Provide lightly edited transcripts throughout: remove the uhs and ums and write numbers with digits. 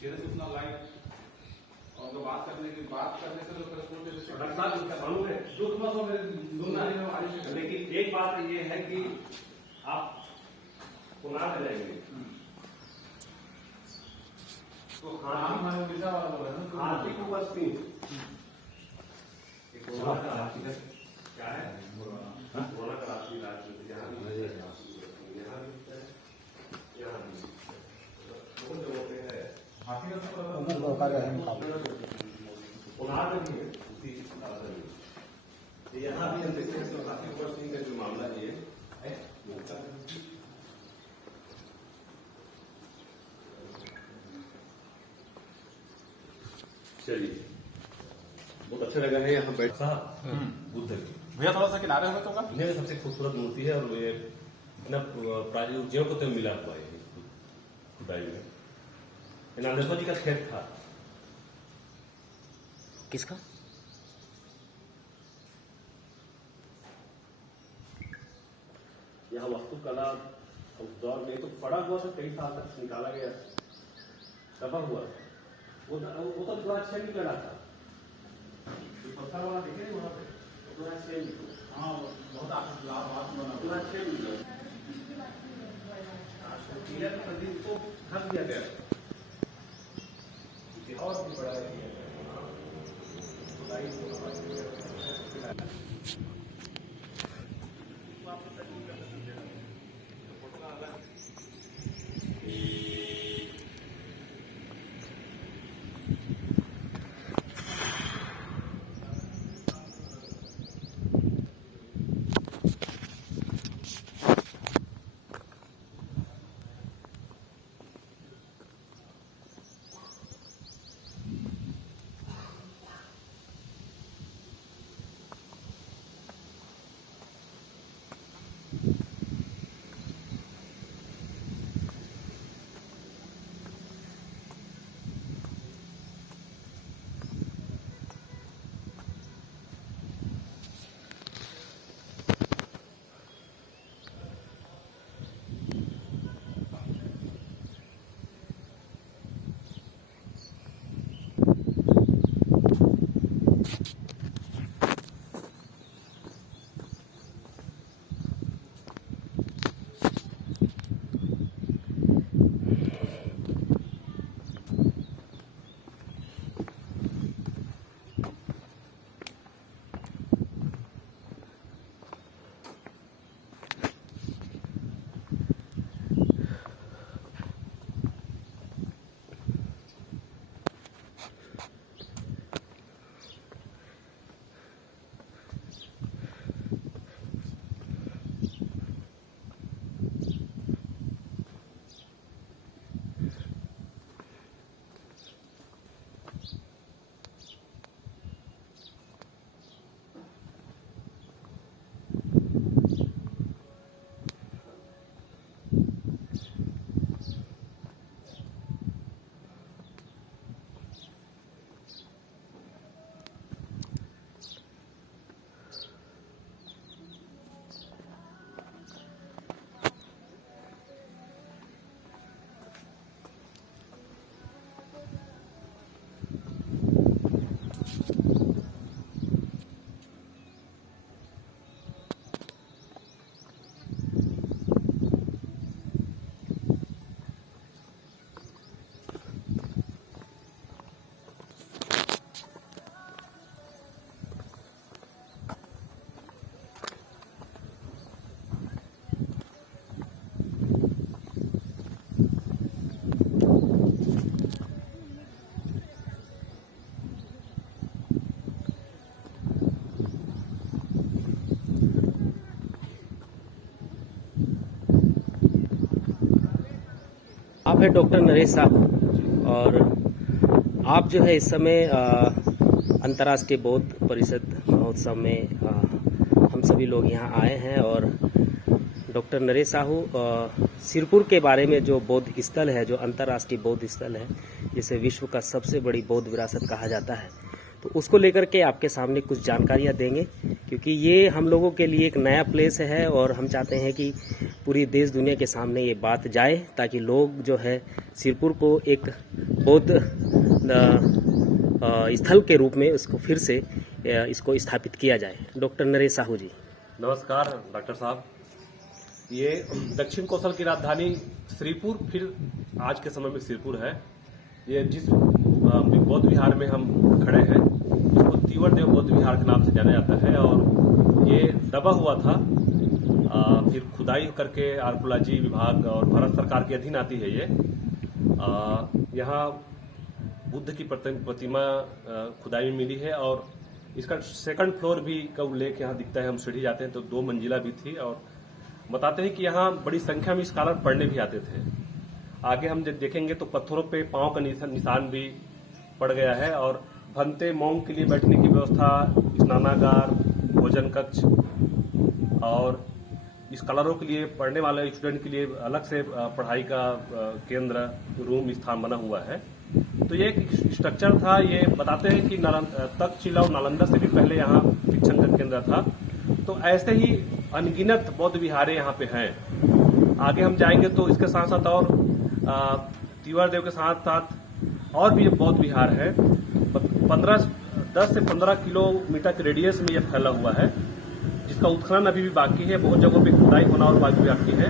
चेहरे से उतना लाइट और उनका बात करने से लोग रेस्पॉन्ड देते डॉक्टर साहब इसका मालूम है दुख मत हो मेरे दोनों लेकिन एक बात ये है कि आप पुनः ले जाएंगे तो हाथी को बस तीन क्या है कोरोना का राशि इलाज यहाँ यहाँ भी हम देखते हैं तो हाथी ऊपर सिंह का जो मामला ये है चलिए बहुत अच्छा लगा है यहाँ बैठ बुद्ध की भैया थोड़ा सा किनारे हो तो दुनिया में सबसे खूबसूरत मूर्ति है और ये इतना प्राचीन उज्जैन को तो मिला हुआ है खुदाई में नांदेश्वर जी का खेत था। किसका? यह वास्तुकला उस दौर में तो पड़ा हुआ था, कई साल तक निकाला गया, दबा हुआ वो तो थोड़ा अच्छा नहीं लगा था। पत्थर वाला देखे नहीं वहां पे थोड़ा अच्छा नहीं, हाँ बहुत थोड़ा अच्छा नहीं मंदिर को ढक दिया गया और भी बड़ा है। आप है डॉक्टर नरेश साहू और आप जो है इस समय अंतर्राष्ट्रीय बौद्ध परिषद महोत्सव में हम सभी लोग यहाँ आए हैं और डॉक्टर नरेश साहू सिरपुर के बारे में जो बौद्ध स्थल है, जो अंतर्राष्ट्रीय बौद्ध स्थल है, जिसे विश्व का सबसे बड़ी बौद्ध विरासत कहा जाता है, तो उसको लेकर के आपके सामने कुछ जानकारियाँ देंगे, क्योंकि ये हम लोगों के लिए एक नया प्लेस है और हम चाहते हैं कि पूरी देश दुनिया के सामने ये बात जाए, ताकि लोग जो है सिरपुर को एक बौद्ध स्थल के रूप में उसको फिर से इसको स्थापित किया जाए। डॉक्टर नरेश साहू जी। नमस्कार डॉक्टर साहब। ये दक्षिण कौशल की राजधानी श्रीपुर, फिर आज के समय में सिरपुर है। ये जिस बौद्ध विहार में हम खड़े हैं इसको तीवर देव बौद्ध विहार के नाम से जाना जाता है, और ये दबा हुआ था, फिर खुदाई करके आर्कोलॉजी विभाग और भारत सरकार के अधीन आती है ये। यहाँ बुद्ध की प्रतिमा खुदाई में मिली है, और इसका सेकंड फ्लोर भी का उल्लेख यहाँ दिखता है। हम सीढ़ी जाते हैं तो 2 मंजिला भी थी, और बताते हैं कि यहाँ बड़ी संख्या में स्कॉलर पढ़ने भी आते थे। आगे हम जब देखेंगे तो पत्थरों पे पांव का निशान भी पड़ गया है, और भंते मॉन्क के लिए बैठने की व्यवस्था, स्नानागार, भोजन कक्ष और स्कॉलरों के लिए, पढ़ने वाले स्टूडेंट के लिए अलग से पढ़ाई का केंद्र रूम स्थान बना हुआ है। तो ये एक स्ट्रक्चर था। ये बताते हैं कि तक्षशिला और नालंदा से भी पहले यहाँ शिक्षण का केंद्र था। तो ऐसे ही अनगिनत बौद्ध विहारे यहाँ पे हैं। आगे हम जाएंगे तो इसके साथ साथ और तीवर देव के साथ साथ और भी बौद्ध विहार है। 10 से 15 किलोमीटर के रेडियस में यह फैला हुआ है, जिसका उत्खनन अभी भी बाकी है। बहुत जगहों पे खुदाई होना और बाकी है।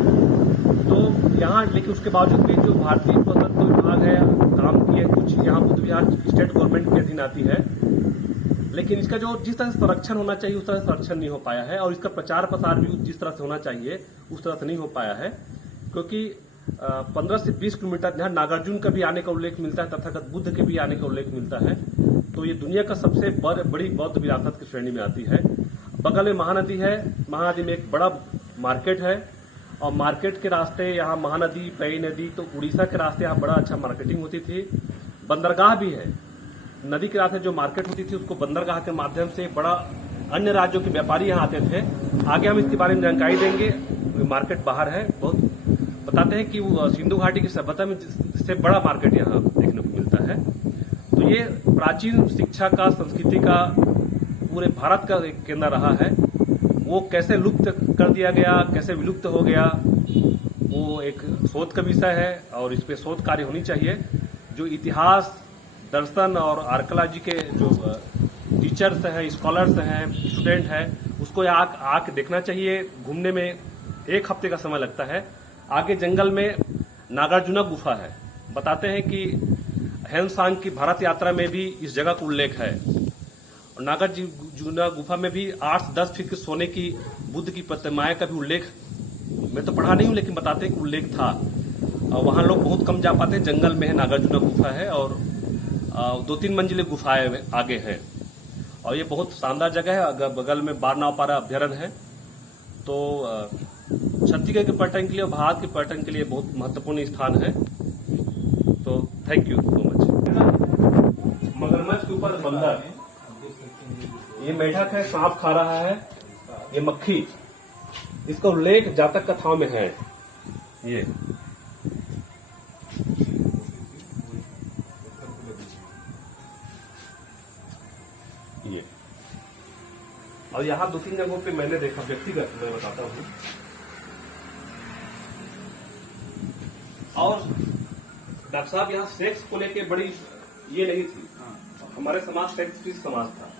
तो यहाँ लेकिन उसके बावजूद भी जो भारतीय पुरातत्व विभाग है काम किए, कुछ यहाँ बुद्ध विहार स्टेट गवर्नमेंट के अधीन आती है, लेकिन इसका जो जिस तरह से संरक्षण होना चाहिए उस तरह से संरक्षण नहीं हो पाया है, और इसका प्रचार प्रसार भी जिस तरह से होना चाहिए उस तरह से नहीं हो पाया है। क्योंकि 15 से 20 किलोमीटर यहाँ नागार्जुन का भी आने का उल्लेख मिलता है, तथागत बुद्ध के भी आने का उल्लेख मिलता है। तो ये दुनिया का सबसे बड़ी बौद्ध विरासत की श्रेणी में आती है। बगल में महानदी है, महानदी में एक बड़ा मार्केट है, और मार्केट के रास्ते यहाँ महानदी, पई नदी, तो उड़ीसा के रास्ते यहाँ बड़ा अच्छा मार्केटिंग होती थी। बंदरगाह भी है। नदी के रास्ते जो मार्केट होती थी उसको बंदरगाह के माध्यम से बड़ा अन्य राज्यों के व्यापारी यहाँ आते थे। आगे हम इसके बारे में जानकारी देंगे। मार्केट बाहर है बहुत। बताते हैं कि सिंधु घाटी की सभ्यता में से बड़ा मार्केट यहाँ देखने को मिलता है। तो ये प्राचीन शिक्षा का, संस्कृति का, पूरे भारत का एक केंद्र रहा है। वो कैसे लुप्त कर दिया गया, कैसे विलुप्त हो गया, वो एक शोध का विषय है, और इस पे शोध कार्य होनी चाहिए। जो इतिहास, दर्शन और आर्कोलॉजी के जो टीचर्स हैं, स्कॉलर्स हैं, स्टूडेंट हैं, उसको आके देखना चाहिए। घूमने में 1 हफ्ते का समय लगता है। आगे जंगल में नागार्जुना गुफा है। बताते हैं कि हेनसांग की भारत यात्रा में भी इस जगह का उल्लेख है। और नागार्जुना गुफा में भी 8 से 10 फीट के सोने की बुद्ध की प्रतिमाएं का भी उल्लेख, मैं तो पढ़ा नहीं हूं लेकिन बताते हैं कि उल्लेख था। और वहां लोग बहुत कम जा पाते हैं। जंगल में है, नागार्जुना गुफा है, और 2-3 मंजिले गुफाएं आगे हैं। और ये बहुत शानदार जगह है। बगल में बारनावपारा अभ्यारण्य है। तो छत्तीसगढ़ के पर्यटन के लिए और भारत के पर्यटन के लिए बहुत महत्वपूर्ण स्थान है। तो थैंक यू सो मच। मगरमच्छ के ऊपर बंदर, ये मेढक है, सांप खा रहा है, ये मक्खी, इसका उल्लेख जातक कथाओं में है। ये और यहाँ 2-3 जगहों पे मैंने देखा, व्यक्तिगत मैं बताता हूँ। और डॉक्टर साहब यहाँ सेक्स को लेके बड़ी ये नहीं थी। हमारे समाज सेक्स फ्री समाज था,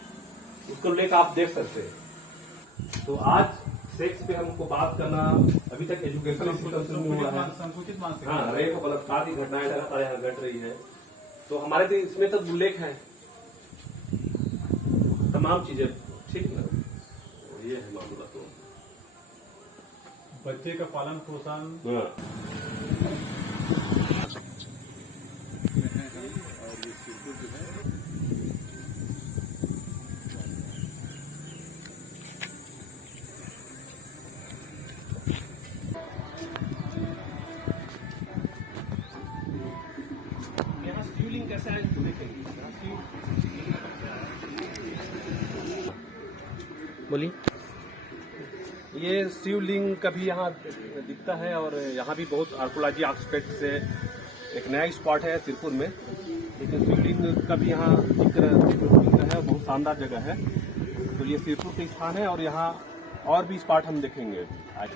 उसको लेकर आप देख सकते हैं। तो आज सेक्स पे हमको बात करना, अभी तक एजुकेशन सिस्टम में हुआ है, संकुचित मानसिक, हाँ, रेप बलात्कार की घटनाएं लगातार यहाँ घट रही है। तो हमारे तो इसमें तक उल्लेख है तमाम चीजें, ठीक ना। ये है मामला। तो बच्चे का पालन पोषण, यहाँ शिवलिंग कैसा है इसको देखेंगे। बोलिए। ये शिवलिंग का भी यहाँ दिखता है, और यहाँ भी बहुत आर्कोलॉजी एस्पेक्ट से एक नया स्पॉट है सिरपुर में। लेकिन शिवलिंग का भी यहाँ जिक्र मिलता है, बहुत शानदार जगह है। तो ये सिरपुर का स्थान है और यहाँ और भी स्पॉट हम देखेंगे आज।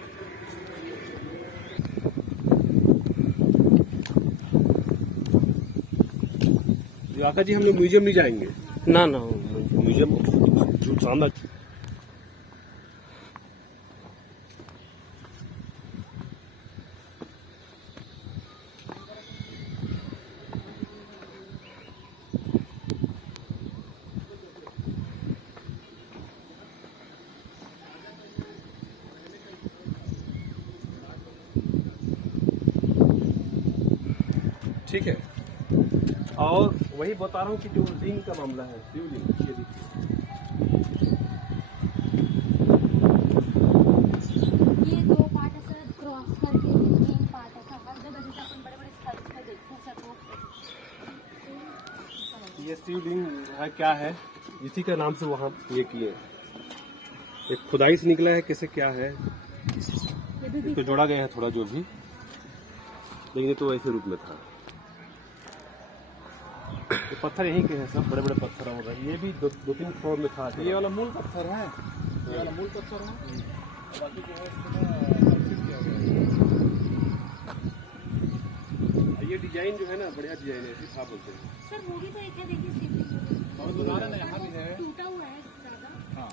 आका जी, हम लोग म्यूजियम नहीं जाएंगे? ना ना म्यूजियम शानदार। ठीक है, और वही बता रहा हूँ कि जो लिंग का मामला है, शिवलिंग, ये देखिए, ये दो पार्ट असं क्रॉस करके तीन पार्ट असा जसं आपण बडे-बडे स्थळ देखू शकतो। ये शिवलिंग है, क्या है, इसी के नाम से वहाँ ये किए, एक खुदाई से निकला है, कैसे क्या है, इसको जोड़ा गया है थोड़ा जो भी, लेकिन ये तो ऐसे रूप में था। ये पत्थर यहीं के हैं, सब बड़े बड़े पत्थर हो रहे हैं। ये भी दो तीन फ्लोर में था। ये वाला मूल पत्थर है, ये वाला मूल पत्थर है, बाकी जो है इसमें सबसिड किया गया है। ये डिजाइन जो है ना, बढ़िया डिजाइन है, ऐसी था बोलते हैं। सर वो भी तो एक है, देखिए शिवलिंग और दोबारा ना यहाँ भी है, टूटा हुआ है ज्यादा। हाँ,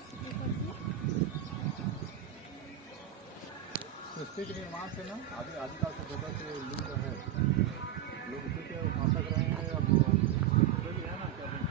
सृष्टि के निर्माण से ना आदिकाल सभ्यता से लिंक है, लोग इसी के उपासक रहे हैं। अब जो भी है ना, क्या बोलते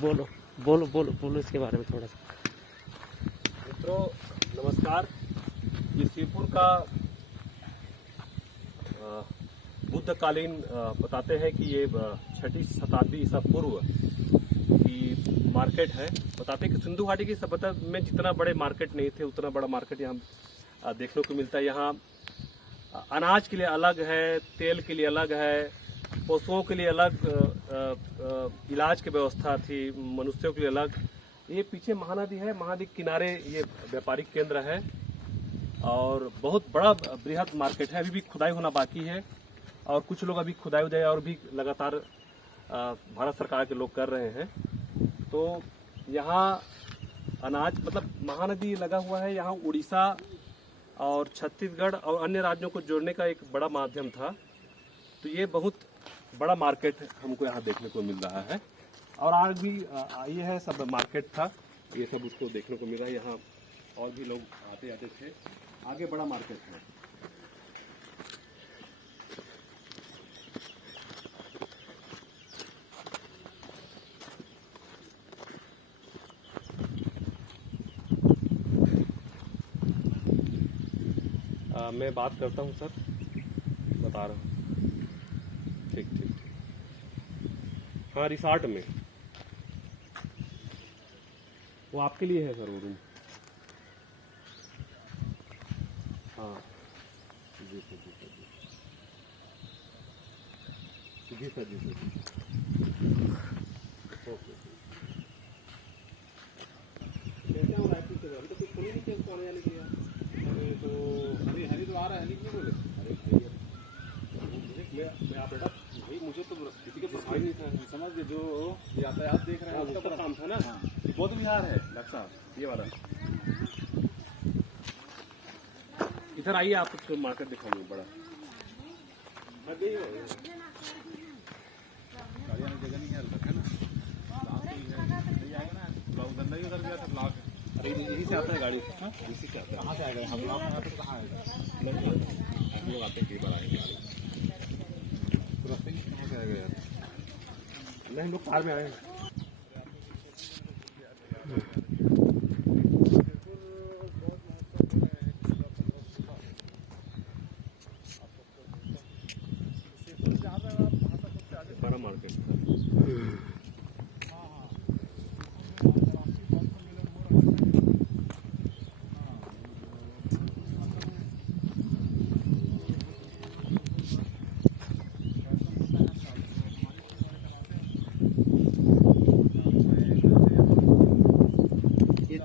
बोलो बोलो बोलो बोलो इसके बारे में थोड़ा सा। मित्रों नमस्कार, ये शिवपुर का बुद्धकालीन बताते हैं कि ये 6वीं शताब्दी ईसा पूर्व की मार्केट है। बताते हैं कि सिंधु घाटी की सभ्यता में जितना बड़े मार्केट नहीं थे, उतना बड़ा मार्केट यहाँ देखने को मिलता है। यहाँ अनाज के लिए अलग है, तेल के लिए अलग है, पशुओं के लिए अलग इलाज की व्यवस्था थी, मनुष्यों के लिए अलग। ये पीछे महानदी है, महानदी के किनारे ये व्यापारिक केंद्र है और बहुत बड़ा बृहद मार्केट है। अभी भी खुदाई होना बाकी है और कुछ लोग अभी खुदाई उदाई और भी लगातार भारत सरकार के लोग कर रहे हैं। तो यहाँ अनाज मतलब महानदी लगा हुआ है, यहाँ उड़ीसा और छत्तीसगढ़ और अन्य राज्यों को जोड़ने का एक बड़ा माध्यम था। तो ये बहुत बड़ा मार्केट हमको यहाँ देखने को मिल रहा है और आज भी ये है सब मार्केट था, ये सब उसको देखने को मिला। यहाँ और भी लोग आते जाते थे, आगे बड़ा मार्केट है। मैं बात करता हूँ सर, बता रहा हूँ। ठीक ठीक ठीक, हाँ रिसॉर्ट में वो आपके लिए है सर वो रूम। हाँ जी सर, जी सर, जी सर, जी सर, ओके। कैसे हो रायपुर से? अभी तो कुछ सुनी नहीं, उसको आने जाने के लिए। अरे तो हरिद्वार है, नहीं बोले, अरे मैं आप बेटा भाई, मुझे तो किसी के पता ही नहीं था। समझ के जो यातायात देख रहे हैं उसका उसका काम था ना। हाँ। ये बौद्ध विहार है लक्सा, ये वाला। इधर आइए, आपको मार्केट दिखाऊंगा बड़ा। गाड़ियाँ जगह नहीं है, रखे ना नहीं आएगा ना, उधर नहीं, उधर गया था ब्लॉक। अरे यहीं से आता है गाड़ी, इसी से आता है। कहाँ से आएगा? हम लोग यहाँ पे कहाँ आएगा? हम लोग आते कई बार आएंगे, रास्ते में कहाँ से आएगा यार? नहीं हम लोग कार में आए।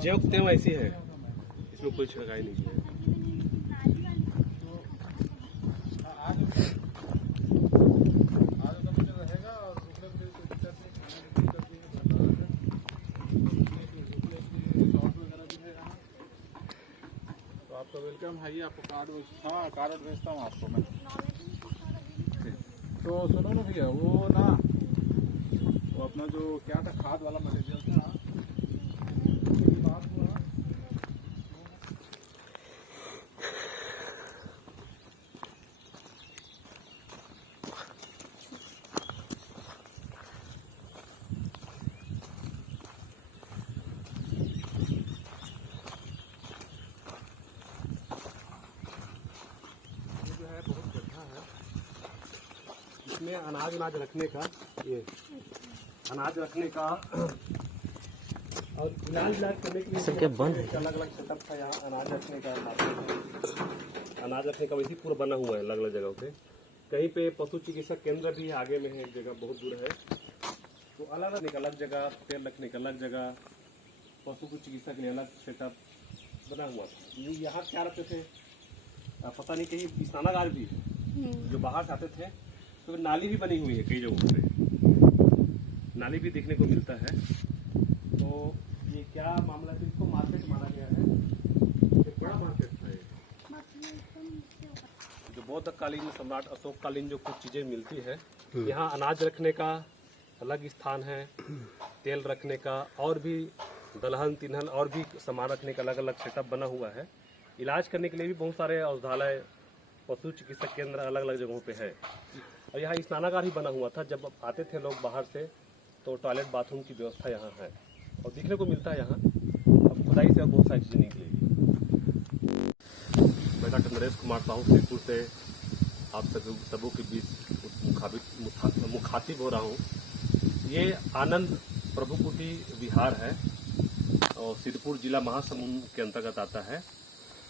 जो त्यों ऐसी है, इसमें कोई छिड़काई नहीं है। आज कभी जो रहेगा और रुकने के लिए कोई दिक्कत नहीं, खाने की दिक्कत नहीं, शॉर्ट वगैरह भी रहेगा ना। तो आपका वेलकम है, ये आपको कार्ड, हाँ कार्ड भेजता हूँ आपको मैं। तो सुनो ना भैया, वो ना वो अपना जो क्या था खाद वाला मटेरियल था, उसकी बात हुआ। ये जो है बहुत गड्ढा है, इसमें अनाज रखने का, ये अनाज रखने का और इलाज करने के लिए सब क्या बंद है? अलग अलग सेटअप था यहाँ अनाज रखने का। अनाज रखने का वैसे पूरा बना हुआ है अलग अलग जगहों पे। कहीं पे पशु चिकित्सा केंद्र भी आगे में है, एक जगह बहुत दूर है। तो अलग जगह, तेल रखने का अलग जगह, पशु को चिकित्सा के लिए अलग सेटअप बना हुआ था। ये यहाँ क्या रखते थे पता नहीं, कहीं स्नानागार भी है जो बाहर से आते थे। तो नाली भी बनी हुई है कई जगहों पे, नाली भी देखने को मिलता है। तो ये क्या मामला है, इसको मार्केट माना गया है, एक बड़ा मार्केट था ये। जो बौद्ध कालीन सम्राट अशोक कालीन जो कुछ चीजें मिलती है, यहाँ अनाज रखने का अलग स्थान है, तेल रखने का और भी दलहन तिलहन और भी सामान रखने का अलग अलग सेटअप बना हुआ है। इलाज करने के लिए भी बहुत सारे औषधालय, पशु चिकित्सा केंद्र अलग अलग जगहों पे है। और यहाँ स्नानागार ही बना हुआ था, जब आते थे लोग बाहर से तो टॉयलेट बाथरूम की व्यवस्था यहाँ है और देखने को मिलता है यहाँ। अब खुदाई से बहुत सारी चीज़ें निकलेगी। मैं डॉक्टर नरेश कुमार साहू सिरपुर से आप सबों के बीच मुखातिब हो रहा हूँ। ये आनंद प्रभु कुटी विहार है और सिरपुर जिला महासमुंद के अंतर्गत आता है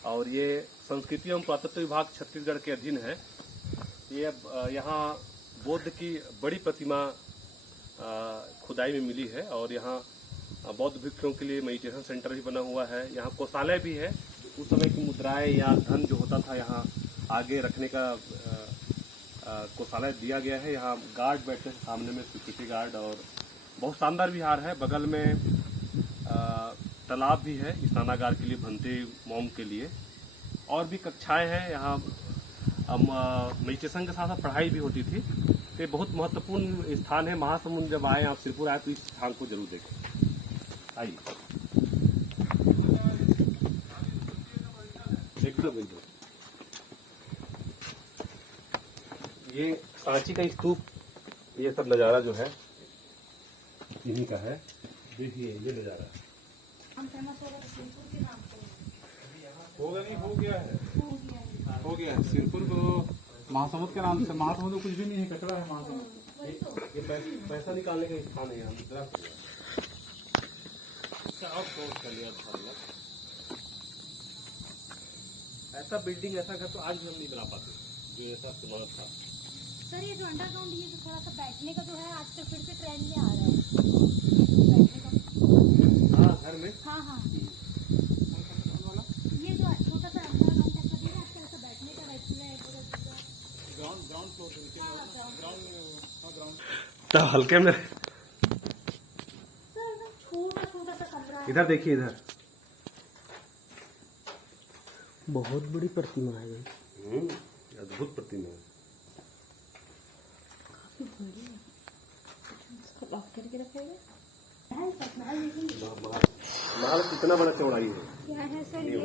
और ये संस्कृति एवं पुरातत्व विभाग छत्तीसगढ़ के अधीन है। ये यहाँ बौद्ध की बड़ी प्रतिमा खुदाई में मिली है और यहाँ बौद्ध भिक्षुओं के लिए मेडिटेशन सेंटर भी बना हुआ है। यहाँ कोषालय भी है, उस समय की मुद्राएं या धन जो होता था यहाँ आगे रखने का कोषालय दिया गया है। यहाँ गार्ड बैठते हैं सामने में, सिक्योरिटी गार्ड, और बहुत शानदार विहार है। बगल में तालाब भी है स्नानागार के लिए, भंते मोम के लिए, और भी कक्षाएं हैं यहाँ। मेडिटेशन के साथ साथ पढ़ाई भी होती थी। तो ये बहुत महत्वपूर्ण स्थान है। महासमुंद जब आए, आप सिरपुर आए तो इस स्थान को जरूर देखें। आइए एकदम एकदम। ये सांची का स्तूप, ये सब नज़ारा जो है इन्हीं का है। देखिए ये नज़ारा होगा नहीं, हो गया है, हो गया है। सिरपुर को महासमुंद के नाम से, महासमुंद कुछ भी नहीं है, कचरा है महासमुंद। ये पैसा निकालने का स्थान है यहाँ। ऐसा बिल्डिंग, ऐसा घर तो आज भी हम नहीं बना पाते जो ऐसा तुम्हारा था। सर ये जो अंडरग्राउंड, ये जो थोड़ा सा बैठने का जो है आजकल फिर से ट्रेंड में आ रहा है, बैठने का। हाँ घर में, हाँ हाँ, ये जो छोटा सा अंडरग्राउंड टाइप का दिया है, आजकल ऐसा बैठने का ग्राउंड फ्लोर पे नीचे, ग्राउंड तो हल्के में। सर छोटा छोटा सा कमरा है। इधर देखिए, इधर बहुत बड़ी प्रतिमा है भाई। अद्भुत प्रतिमा है। इसको लॉक करके रखेगा। महल कितना बड़ा चौड़ाई है। क्या है सर ये?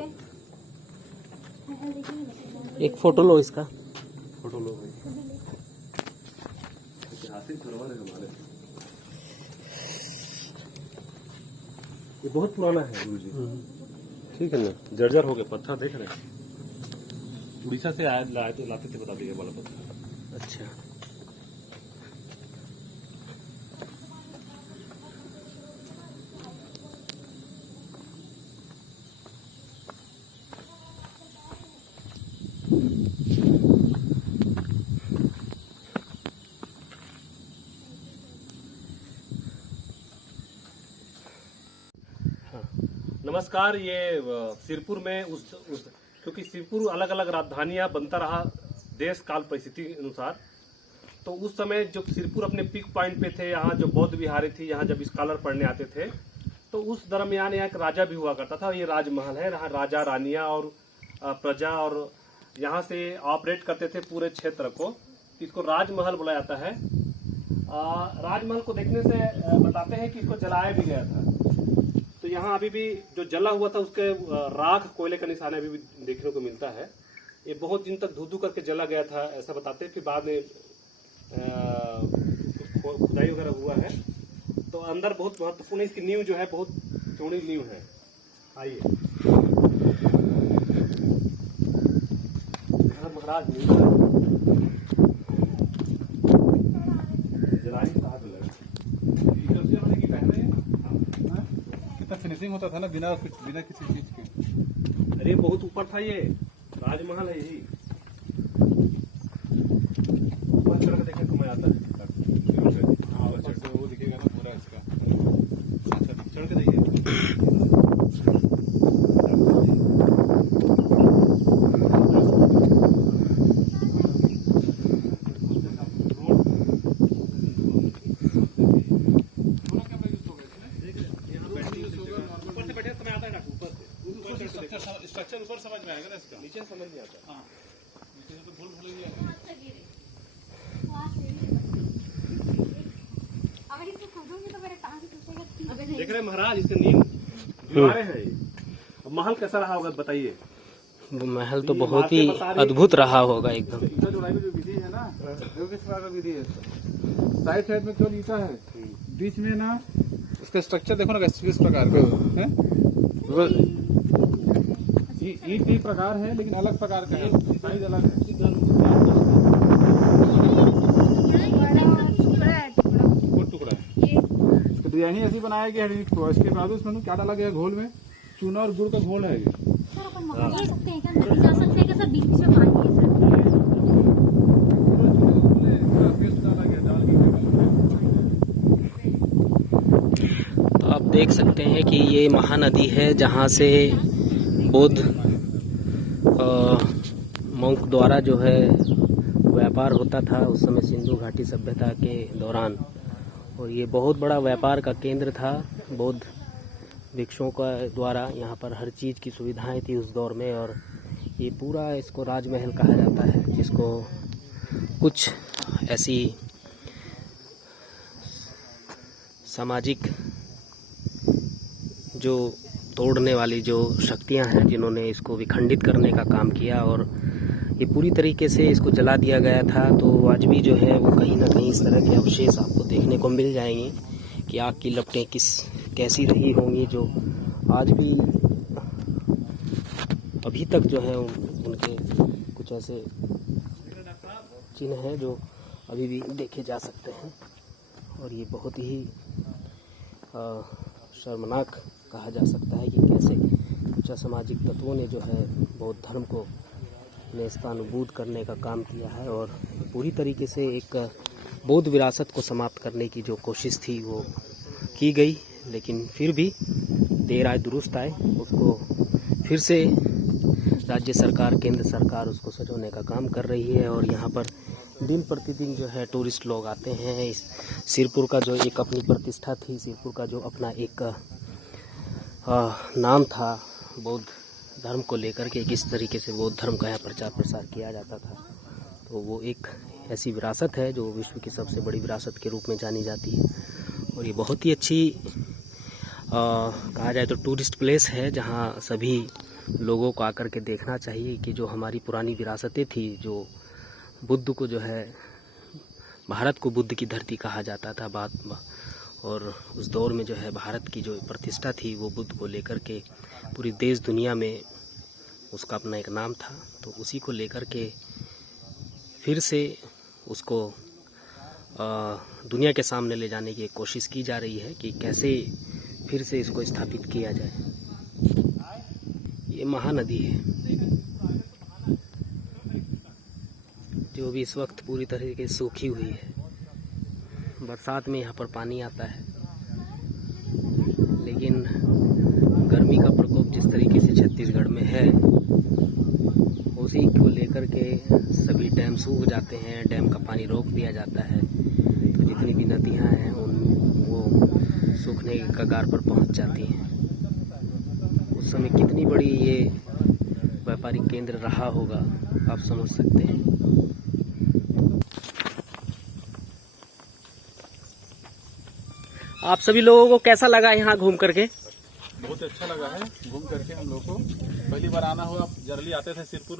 एक फोटो लो इसका। फोटो लो भाई, ऐतिहासिक धरोहर है हमारे। ये बहुत पुराना है गुरु जी। ठीक है ना, जर्जर हो गए पत्थर, देख रहे हैं। उड़ीसा से लाते थे, बता दिए वाला पत्थर। अच्छा, नमस्कार। ये सिरपुर में क्योंकि सिरपुर अलग अलग राजधानियां बनता रहा देश काल परिस्थिति अनुसार, तो उस समय जो सिरपुर अपने पीक पॉइंट पे थे, यहाँ जो बौद्ध विहारी थी, यहाँ जब स्कॉलर पढ़ने आते थे, तो उस दरमियान यहाँ एक राजा भी हुआ करता था। ये राजमहल है, यहाँ राजा रानियां और प्रजा और यहाँ से ऑपरेट करते थे पूरे क्षेत्र को, इसको राजमहल बोला जाता है। राजमहल को देखने से बताते हैं कि इसको जलाया भी गया था। तो यहाँ अभी भी जो जला हुआ था उसके राख कोयले का निशान अभी भी देखने को मिलता है। ये बहुत दिन तक धू करके जला गया था ऐसा बताते हैं। फिर बाद में खुदाई वगैरह हुआ है। तो अंदर बहुत महत्वपूर्ण है, इसकी नींव जो है बहुत चौड़ी नींव है। आइए महाराज कितना फिनिशिंग होता था ना, बिना किसी चीज के। अरे बहुत ऊपर था, ये राजमहल है यही। ऊपर चढ़ के देखने को मजा आता है। हाँ, वो दिखेगा ना पूरा इसका। अच्छा, चढ़ के देखिए। स्ट्रक्चर ऊपर समझ में आएगा ना, इसका नीचे समझ नहीं आता। हाँ, नीचे से तो भूल भूल गया। अगर इसको खोदोगे तो मेरे कहाँ से टूटेगा? देख रहे हैं महाराज, इसके नींव दीवारें हैं ये। अब महल कैसा रहा होगा बताइए। महल तो बहुत ही अद्भुत रहा होगा एकदम। ईटा जोड़ाई की जो विधि है ना, वो किस प्रकार का विधि है? साइड साइड में केवल ईटा है, बीच में ना उसका स्ट्रक्चर देखो ना किस प्रकार का है। ईट एक प्रकार है लेकिन अलग प्रकार का है, साइज अलग है। टुकड़ा है, इसका डिजाइन ही ऐसी बनाया गया है ईट को। इसके बाद उसमें क्या डाला गया घोल में? चूना और गुड़ का घोल है ये। सर अपन वहाँ जा सकते हैं क्या? नदी जा सकते हैं क्या सर? बीच में पानी है सर। तो आप देख सकते हैं कि ये महानदी है जहाँ से बौद्ध मंक द्वारा जो है व्यापार होता था उस समय सिंधु घाटी सभ्यता के दौरान। और ये बहुत बड़ा व्यापार का केंद्र था। बौद्ध भिक्षुओं का द्वारा यहाँ पर हर चीज़ की सुविधाएं थी उस दौर में। और ये पूरा इसको राजमहल कहा जाता है, जिसको कुछ ऐसी सामाजिक जो तोड़ने वाली जो शक्तियां हैं जिन्होंने इसको विखंडित करने का काम किया और ये पूरी तरीके से इसको जला दिया गया था। तो आज भी जो है वो कहीं ना कहीं इस तरह के अवशेष आपको देखने को मिल जाएंगे कि आग की लपटें कैसी रही होंगी, जो आज भी अभी तक जो है उनके कुछ ऐसे चिन्ह हैं जो अभी भी देखे जा सकते हैं। और ये बहुत ही शर्मनाक कहा जा सकता है कि कैसे कुछ असामाजिक तत्वों ने जो है बौद्ध धर्म को नेस्तानुबूद करने का काम किया है। और पूरी तरीके से एक बौद्ध विरासत को समाप्त करने की जो कोशिश थी वो की गई, लेकिन फिर भी देर आए दुरुस्त आए। उसको फिर से राज्य सरकार, केंद्र सरकार उसको सजोने का काम कर रही है। और यहाँ पर दिन प्रतिदिन जो है टूरिस्ट लोग आते हैं। इस सिरपुर का जो एक अपनी प्रतिष्ठा थी, सिरपुर का जो अपना एक नाम था बौद्ध धर्म को लेकर के, किस तरीके से बौद्ध धर्म का यहाँ प्रचार प्रसार किया जाता था, तो वो एक ऐसी विरासत है जो विश्व की सबसे बड़ी विरासत के रूप में जानी जाती है। और ये बहुत ही अच्छी कहा जाए तो टूरिस्ट प्लेस है, जहाँ सभी लोगों को आकर के देखना चाहिए कि जो हमारी पुरानी विरासतें थी, जो बुद्ध को जो है भारत को बुद्ध की धरती कहा जाता था बात, और उस दौर में जो है भारत की जो प्रतिष्ठा थी वो बुद्ध को लेकर के पूरी देश दुनिया में उसका अपना एक नाम था। तो उसी को लेकर के फिर से उसको दुनिया के सामने ले जाने की एक कोशिश की जा रही है कि कैसे फिर से इसको स्थापित किया जाए। ये महानदी है जो भी इस वक्त पूरी तरीके से सूखी हुई है। बरसात में यहाँ पर पानी आता है, लेकिन गर्मी का प्रकोप डैम सूख जाते हैं, डैम का पानी रोक दिया जाता है, तो जितनी भी नदियां हैं वो सूखने के कगार पर पहुंच जाती हैं। उस समय कितनी बड़ी ये व्यापारिक केंद्र रहा होगा, आप समझ सकते हैं। आप सभी लोगों को कैसा लगा यहाँ घूम करके? बहुत अच्छा लगा है घूम करके हम लोग को। पहली बार आना हुआ, जर्ली आते थे सिरपुर।